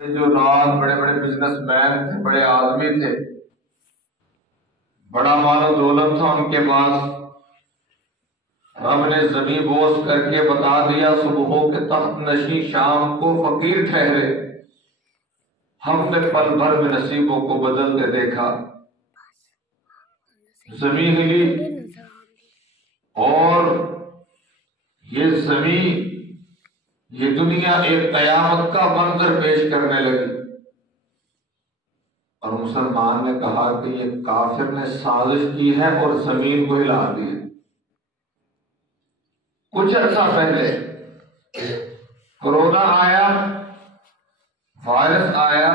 جو رات بڑے بڑے بزنس مین تھے، بڑے آدمی تھے، بڑا مال و دولت تھا ان کے پاس، رب نے زمین بوس کر کے بتا دیا صبحوں کے تخت نشیں شام کو فقیر ٹھہرے، ہم نے پل بھر میں نصیبوں کو بدلتے دیکھا۔ زمین ہلی اور یہ زمین، یہ دنیا ایک قیامت کا منظر پیش کرنے لگی، اور مسلمان نے کہا کہ یہ کافر نے سازش کی ہے اور زمین کو ہلا دی ہے۔ کچھ عرصہ پہلے کورونا آیا، وائرس آیا،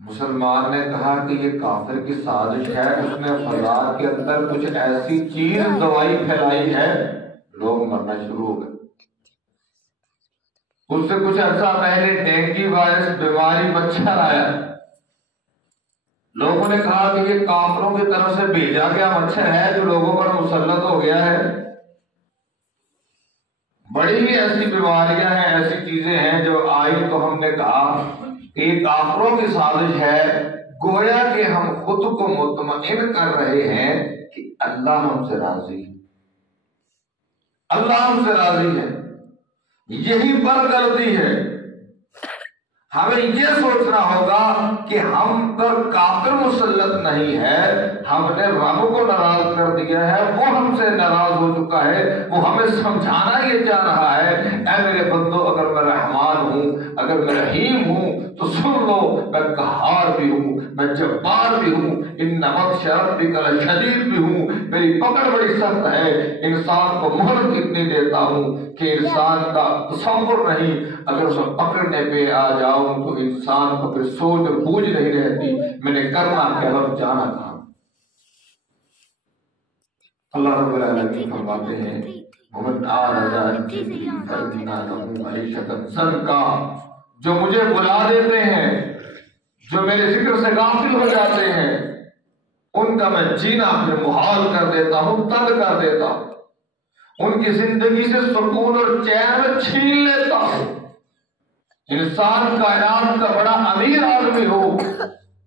مسلمان نے کہا کہ یہ کافر کی سازش ہے، اس نے فضا کے اندر کچھ ایسی چیز دوائی پھیلائی ہے، لوگ مرنا شروع ہو گئے۔ اس سے کچھ عرصہ پہلے ڈینگی وائرس بیماری مچھر آیا، لوگوں نے کہا کہ یہ کافروں کی طرف سے بھیجا گیا مچھر ہے جو لوگوں پر مسلط ہو گیا ہے۔ بڑی ہی ایسی بیماریاں ہیں، ایسی چیزیں ہیں جو آئی تو ہم نے کہا کہ یہ کافروں کی سازش ہے، گویا کہ ہم خود کو مطمئن کر رہے ہیں کہ اللہ ہم سے راضی ہے، اللہ ہم سے راضی ہے۔ یہی پر غلطی ہے، ہمیں یہ سوچنا ہوگا کہ ہم پر کافر مسلط نہیں ہے، ہم نے رب کو ناراض کر دیا ہے، وہ ہم سے ناراض ہو چکا ہے، وہ ہمیں سمجھانا یہ چاہ رہا ہے، اے میرے بندو اگر میں رحمان ہوں، اگر میں رحیم ہوں تو سن لو، میں قہار بھی ہوں، میں جبار بھی ہوں، ان بطش ربک لشدید بھی ہوں، میری پکڑ بڑی سخت ہے، انسان کو مہلت اتنی دیتا ہوں کہ انسان کا تصور نہیں، اگر اسے پکڑنے پہ آ جاؤ تو انسان کو پھر سوچ اور بوجھ نہیں رہتی، میں نے کرنا کیا اور جانا تھا۔ اللہ رب العالمین فرماتے ہیں وَمَنْ أَعْرَضَ عَنْ ذِكْرِي فَإِنَّ لَهُ مَعِيشَةً ضَنْكًا، جو مجھے بلا دیتے ہیں، جو میرے ذکر سے غافل ہو جاتے ہیں، ان کا میں جینا پھر محال کر دیتا ہوں، تنگ کر دیتا ہوں، ان کی زندگی سے سکون اور چین میں چھین لیتا ہوں۔ انسان کائنات کا بڑا امیر آدمی ہو،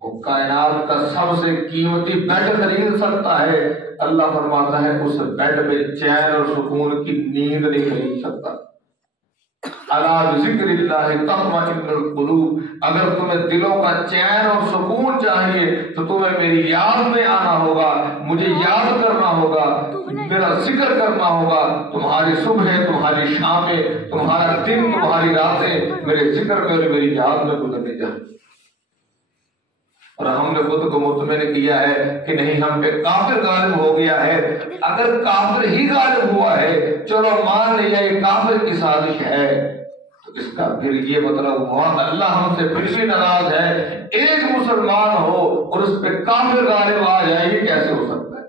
وہ کائنات کا سب سے قیمتی بیڈ خرید سکتا ہے، اللہ فرماتا ہے اس بیڈ میں چین اور سکون کی نیند نہیں خرید سکتا۔ الا بذکر اللہ تطمئن القلوب، اگر تمہیں دلوں کا چین اور سکون چاہیے تو تمہیں میری یاد میں آنا ہوگا، مجھے یاد کرنا ہوگا، میرا ذکر کرنا ہوگا، تمہاری صبح، تمہاری شامیں، تمہارا دن، تمہاری راتیں میرے ذکر میں اور میری یاد میں گزرنی چاہیے۔ اور ہم نے خود کو مطمئن کیا ہے کہ نہیں، ہم پہ کافر غالب ہو گیا ہے۔ اگر کافر ہی غالب ہوا ہے، چلو مان لیا یہ کافر کی سازش ہے، تو اس کا پھر یہ مطلب ہوا اللہ ہم سے پھر بھی ناراض ہے۔ ایک مسلمان ہو اور اس پہ کافر غالب آ جائے، یہ کیسے ہو سکتا ہے؟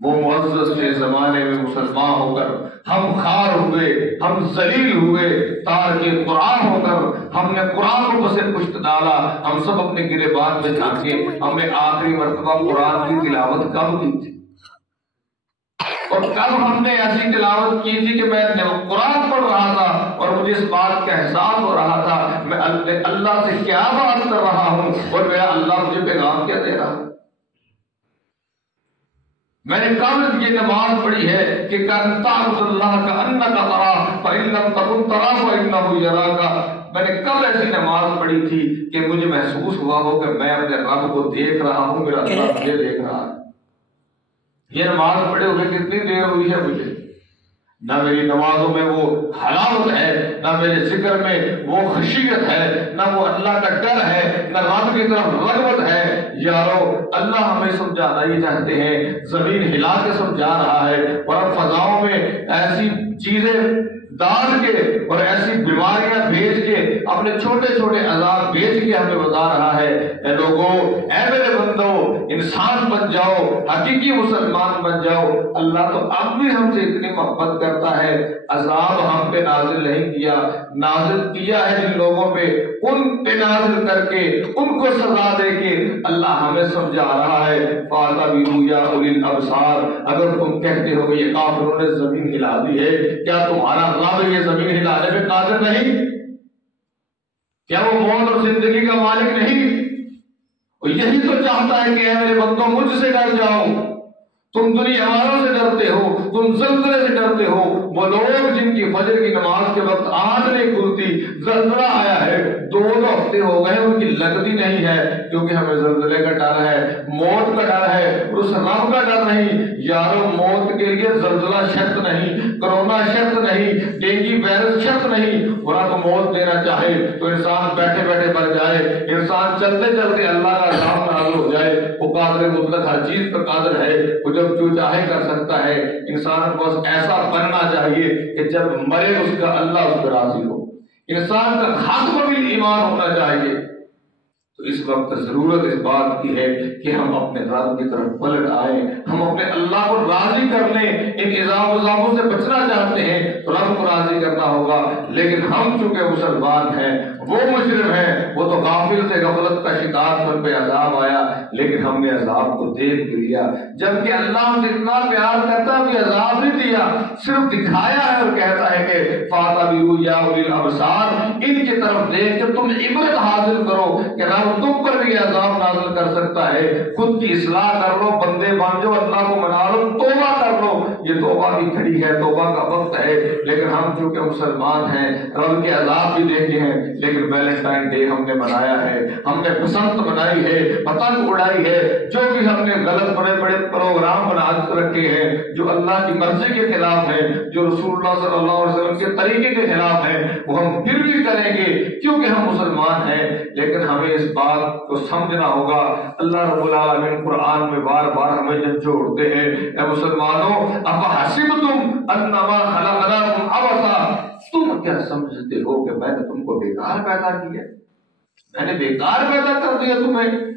وہ معزز کے زمانے میں مسلمان ہو کر ہم خار ہوئے، ہم ذلیل ہوئے، تارک قرآن ہو کر ہم نے قرآن کو پس پشت ڈالا، ہم سب اپنے گریبان میں جھانکے، ہم نے آخری مرتبہ قرآن کی تلاوت کب کی تھی؟ اور کل ہم نے ایسی تلاوت کی تھی کہ میں قرآن پڑھ رہا تھا اور مجھے اس بات کا احساس ہو رہا تھا میں اللہ سے کیا بات کر رہا ہوں اور میرا اللہ مجھے پیغام کیا دے رہا ہے۔ میں نے کل یہ نماز پڑھی ہے کہ کَأَن تَعْبُدَ اللَّهَ كَأَنَّكَ تَرَاهُ فَإِن لَّمْ تَكُن تَرَاهُ فَإِنَّهُ يَرَاكَ۔ میں نے کل ایسی نماز پڑھی تھی کہ مجھے محسوس ہوا ہو کہ میں اپنے رب کو دیکھ رہا ہوں، میرا اللہ مجھے دیکھ رہا ہے۔ یہ نماز پڑھے ہوئے کتنی دیر ہوئی ہے مجھے، نہ میری نمازوں میں وہ حلاوت ہے، نہ میرے ذکر میں وہ خشیت ہے، نہ وہ اللہ کا ڈر ہے، نہ رب کی طرف رغبت ہے۔ یارو اللہ ہمیں سمجھانا یہ چاہتے ہیں، زمین ہلا کے سمجھا رہا ہے، اور اب فضاؤں میں ایسی چیزیں ڈال کے اور ایسی بیماریاں بھیج کے، اپنے چھوٹے چھوٹے عذاب بھیج کے ہمیں بتا رہا ہے اے لوگوں، اے میرے بندو، انسان بن جاؤ، حقیقی مسلمان بن جاؤ۔ اللہ تو اب بھی ہم سے اتنی محبت کرتا ہے، عذاب ہم پہ نازل نہیں کیا، نازل کیا ہے جن لوگوں پہ، ان پہ نازل کر کے ان کو سزا دے کے اللہ ہمیں سمجھا رہا ہے۔ فَاعْتَبِرُوا يَا أُولِي الْأَبْصَارِ، اگر تم کہتے ہو کہ یہ کافروں نے زمین ہلا دی ہے، کیا تمہارا رب یہ زمین ہلانے میں قادر نہیں؟ क्या वो मौत और जिंदगी का मालिक नहीं? और यही तो चाहता है कि ऐ मेरे बंदों मुझसे डर जाओ। तुम दुनिया वालों से डरते हो, तुम ज़ल्ज़ले से डरते हो। वो लोग जिनकी फजर की नमाज के वक्त आंख नहीं खुलती, ज़ल्ज़ला आया है, 2 हफ्ते हो गए उनकी लगती नहीं है, क्योंकि हमें ज़ल्ज़ले का डर है, मौत का डर है, उस रब का डर नहीं। यारों, मौत के लिए ज़ल्ज़ला शर्त नहीं, कोरोना शर्त नहीं, डेंगू वायरस शर्त नहीं। वरना तो मौत देना चाहे तो इंसान बैठे बैठे मर जाए, इंसान चलते चलते अल्लाह का अज़ाब नाज़िल हो जाए। वो कादिर मुतलक हर चीज पर कादिर है, वो जब जो चाहे कर सकता है। इंसान को बस ऐसा बनना चाहिए कि जब मरे उसका अल्लाह उस पर राजी हो। इंसान का खात्मा बिल ईमान होना चाहिए। तो इस वक्त जरूरत इस बात की है कि हम अपने रब की तरफ पलट आए, हम अपने अल्लाह को राजी कर लें। इन इज़ाफ़ों से बचना चाहते हैं तो रब को राजी करना होगा। लेकिन हम चूंकि मुसलमान हैं, वो मुजरिम हैं, वो तो गाफिल से गफलत का शिकार, पर पे अजाब आया, लेकिन हमने अजाब को देख लिया। जबकि अल्लाह हमसे इतना प्यार करता है, अजाब नहीं दिया, सिर्फ दिखाया है और कहता है कि फातबिरू या उलिल अबसार, इनकी तरफ देख के तुम इबरत हासिल करो कि रब तुम पर भी अजाब नाज़िल कर सकता है। खुद की इस्लाह कर लो, बंदे बन जाओ, अल्लाह को मना लो, तौबा कर लो। ये तौबा की घड़ी है, तौबा का वक्त है। लेकिन हम चूंकि मुसलमान हैं, रब के अजाब भी देखे हैं, लेकिन वैलेंटाइन डे हमने मनाया है, हमने बसंत मनाई है, पतंग उड़ाई है, जो भी हमने गलत बड़े बड़े प्रोग्राम बना रखे हैं जो अल्लाह की मर्जी के खिलाफ है, जो रसूलुल्लाह सल्लल्लाहु अलैहि वसल्लम के तरीके के खिलाफ है, वो हम फिर भी करेंगे क्योंकि हम मुसलमान हैं। लेकिन हमें इस बात को समझना होगा, अल्लाह रब्बुल आलमीन कुरान में बार बार हमें जब जोड़ते हैं, ऐ मुसलमानों, अफहसिबतुम अन्नमा खलक़नाकुम अबसा, तुम क्या समझते हो कि मैंने तुमको बेकार पैदा किया? मैंने बेकार पैदा कर दिया तुम्हें?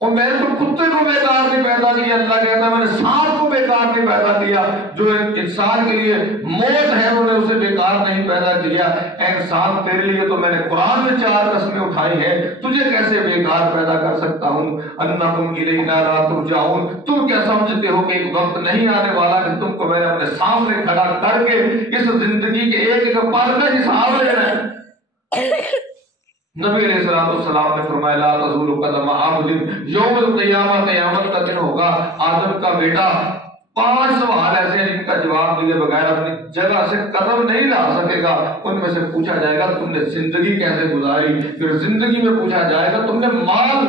और मैंने तो कुत्ते को बेकार नहीं पैदा किया। अल्लाह कहता है मैंने सांप को बेकार नहीं पैदा किया। जो इंसान के लिए मौत है उन्होंने उसे बेकार नहीं पैदा किया। इंसान तेरे लिए तो मैंने कुरान में 4 कसमें उठाई है, तुझे कैसे बेकार पैदा कर सकता हूँ? अन्नकुम इलैना ला तुरजाऊन, तुम क्या समझते हो कि एक वक्त नहीं आने वाला कि तुमको मैंने अपने सामने खड़ा करके इस जिंदगी के एक एक पल का हिसाब लेना है। नबी अलैहिस्सलाम ने फरमाया ला तज़ूलु कदम अब्दिन यौमुल क़ियामह, क़यामत का दिन होगा, आदम का बेटा 5 सवाल ऐसे हैं जिनका जवाब दिए बगैर अपनी जगह से कदम नहीं ला सकेगा। उनमें से पूछा जाएगा तुमने जिंदगी कैसे गुजारी, फिर जिंदगी में पूछा जाएगा तुमने माल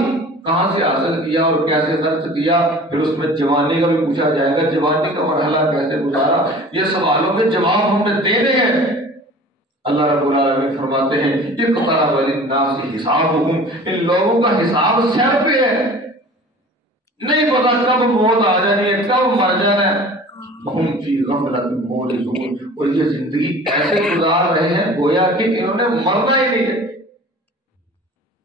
कहां से हासिल किया और कैसे खर्च किया, फिर उसमें जवानी का भी पूछा जाएगा, जवानी का मरहला कैसे गुजारा। ये सवालों के जवाब हमने देने हैं। अल्लाह रब्बुल आलमीन फरमाते हैं इक़्तरब लिन्नासि हिसाबुहुम, इन लोगों का हिसाब सर पे है, नहीं पता कब मौत आ जानी है, कब मर जाना है। वहुम फी गफलतिन मुरिज़ून, और ये जिंदगी ऐसे गुजार रहे हैं गोया कि इन्होंने मरना ही नहीं है।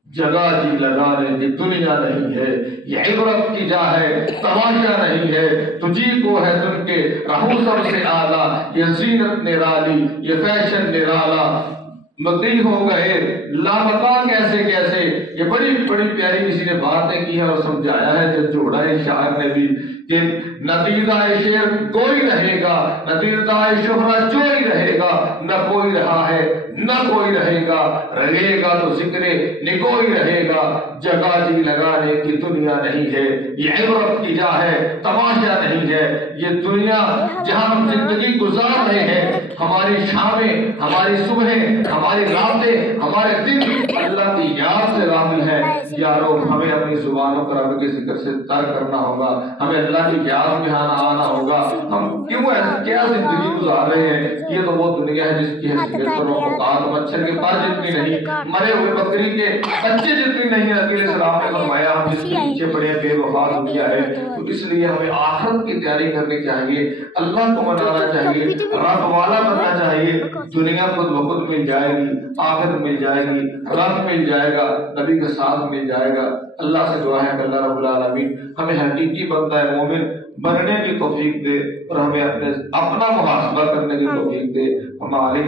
जगह जी लगाने की दुनिया नहीं है, ये इबरत की जा है, तमाशा नहीं है। तुझी को है तुमके रहू सबसे आला, ये जीनत निराली, ये फैशन निराला, मदी हो गए लापता कैसे कैसे। ये बड़ी बड़ी प्यारी किसी ने बातें की है और समझाया है, जो जोड़ा है शायर ने भी, कि नतीजा शेर कोई रहेगा, नतीजा शोहरा जो ही रहेगा, न कोई रहा है न कोई रहेगा, रहेगा तो जिक्रे निकोई रहेगा। जगह जी लगाने की दुनिया नहीं है, ये इबरत की जा है, तमाशा नहीं है। ये दुनिया जहां हम जिंदगी गुजार रहे हैं, हमारी शामें, हमारी सुबहें, हमारी रातें, हमारे दिन अल्लाह की याद से रामिल है। यारों, हमें अपनी जुबानों पर रब के जिक्र से तर करना होगा, हमें अल्लाह की याद में आना होगा। हम क्यों ऐसी क्या जिंदगी गुजार रहे हैं? ये तो वो दुनिया है जिसकी हैसियत और मच्छर के पर जितनी नहीं, मरे हुए बकरी के बच्चे जितनी नहीं। अकेले सलाम ने फरमाया हम जिसके पीछे बड़े बेवफा दुनिया है। तो इसलिए हमें आखिरत की तैयारी करनी चाहिए, अल्लाह को मनाना चाहिए, रब वाला बनना चाहिए। दुनिया खुद ब खुद मिल जाएगी, आखिरत मिल जाएगी, रब मिल जाएगा, नबी के साथ मिल जाएगा। अल्लाह से दुआ है कि अल्लाह रब्बुल आलमीन हमें हकीकी बंदा है मोमिन बनने की तौफीक दे और हमें अपना मुहासबा करने की तौफीक दे। हमारे